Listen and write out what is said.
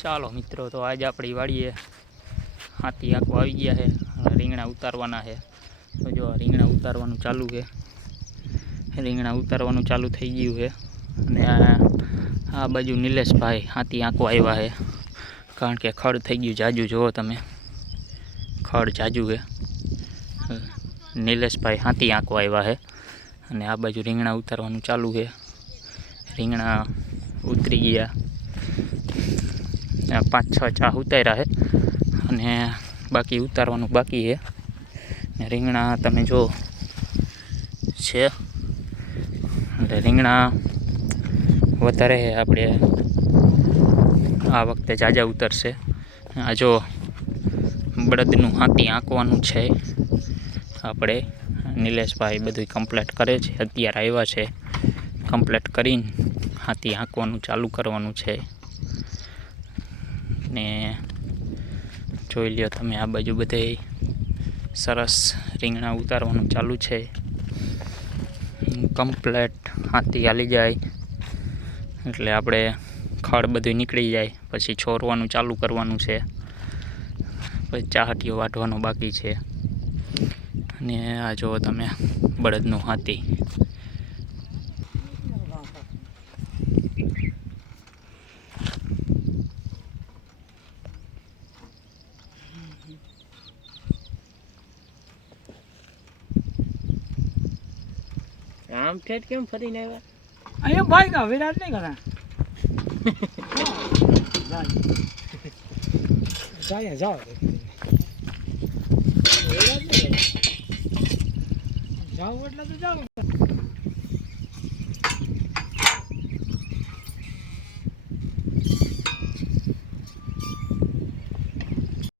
ચાલો મિત્રો, તો આજે આપણી વાડીએ હાથી આંકો આવી ગયા છે. રીંગણા ઉતારવાના છે. તો જો રીંગણા ઉતારવાનું ચાલુ છે. રીંગણા ઉતારવાનું ચાલુ થઈ ગયું છે. અને આ બાજુ નિલેશભાઈ હાથી આંકો આવ્યા છે. કારણ કે ખડ થઈ ગયું જાજુ. જુઓ તમે, ખડ જાજુ છે. નિલેશભાઈ હાથી આંકો આવ્યા છે. અને આ બાજુ રીંગણા ઉતારવાનું ચાલુ છે. રીંગણા ઉતરી ગયા, 5-6 ચાહ ઉતાર્યા છે અને બાકી ઉતારવાનું બાકી છે. રીંગણા તમે જો છે, એટલે રીંગણા વધારે આપણે આ વખતે જાજા ઉતરશે. આ જો બળદનું હાથી આંકવાનું છે. આપણે નિલેશભાઈ બધું કમ્પ્લીટ કરે છે. અત્યારે આવ્યા છે, કમ્પ્લીટ કરીને હાથી આંકવાનું ચાલુ કરવાનું છે. ને જોઈ લ્યો તમે, આ બાજુ બધે સરસ રીંગણા ઉતારવાનું ચાલુ છે. કમ્પ્લેટ હાથી હાલી જાય એટલે આપણે ખડ બધું નીકળી જાય, પછી છોરવાનું ચાલુ કરવાનું છે. પછી ચાહટીઓ વાઢવાનો બાકી છે. અને આ જુઓ તમે, બળદનું હાથી. આમ ઠેઠ કેમ ફરીને આવ્યા? અહીંયા ભાઈ કા વિરાટ નહીં કરા. જાઓ જાઓ એટલે તો જાઓ.